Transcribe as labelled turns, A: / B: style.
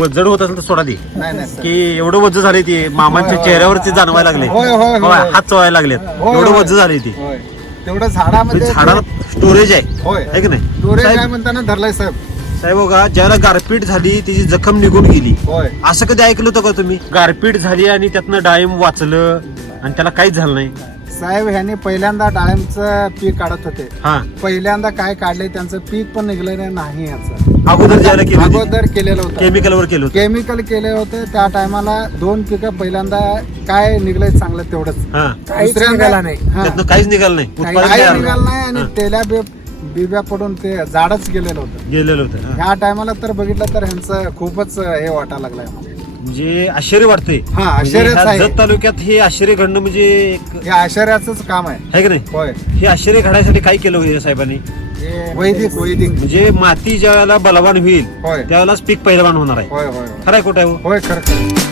A: वजड होत असेल तर सोडा दे
B: नाही नाही सर.
A: की एवढं वज्ज झाले ते मामांच्या चेहऱ्यावरती जाणवायला लागले.
B: होय, होय, होय.
A: हात चवायला लागलेत.
B: होय,
A: एवढं
B: होय.
A: वज्ज झाले ते.
B: होय. तेवढं झाडामध्ये
A: झाडाला स्टोरेज आहे.
B: होय.
A: आहे की नाही?
B: स्टोरेज
A: साहेब-
B: काय म्हणताना धरलाय साहेब.
A: साहेब बघा ज्याला गारपीट झाली त्याची जखम निघून गेली.
B: होय.
A: असं कधी ऐकलं होतं का तुम्ही? गारपीट झाली आणि त्यातनं डाळिंब वाचलं आणि त्याला काहीच झालं नाही.
B: साहेब ह्यांनी पहिल्यांदा डाळिंबचं पीक काढत होते.
A: हा.
B: पहिल्यांदा काय काढले त्यांचं पीक पण निघलेलं नाही याचं.
A: अगोदर ज्याला केलं
B: अगोदर केलेलं होतं.
A: केमिकलवर केलं होतं.
B: केमिकल केले होते त्या टायमाला दोन पिकं पहिल्यांदा काय निघलंय चांगलं तेवढंच.
A: हा.
B: काहीच निघाला नाही.
A: त्यातनं काहीच निघालं नाही. उत्पादन
B: काही
A: तयार
B: निघालं
A: नाही.
B: नाही. आणि तेल्या बे बिब्या पडून ते झाडच गेलेलं होतं.
A: गेलेलं होतं. हा.
B: ह्या टायमाला तर बघितलं तर ह्यांचं खूपच हे वाटायला लागलंय.
A: म्हणजे आश्चर्य वाटतंय.
B: हा,
A: म्हणजे
B: आश्चर्यच
A: ह्या
B: आहे.
A: जत तालुक्यात हे आश्चर्य घडणं म्हणजे एक
B: हे आश्चर्याचंच काम आहे.
A: आहे की नाही?
B: होय.
A: हे आश्चर्य घडायसाठी काय केलं होईल साहेबांनी?
B: वैदिक वैदिक.
A: म्हणजे माती ज्या वेळेला बलवान होईल
B: होय.
A: त्यावेळेलाच पीक पैलवान होणार आहे.
B: होय होय.
A: खरं आहे कुठं आहे हो?
B: होय खरं खरं.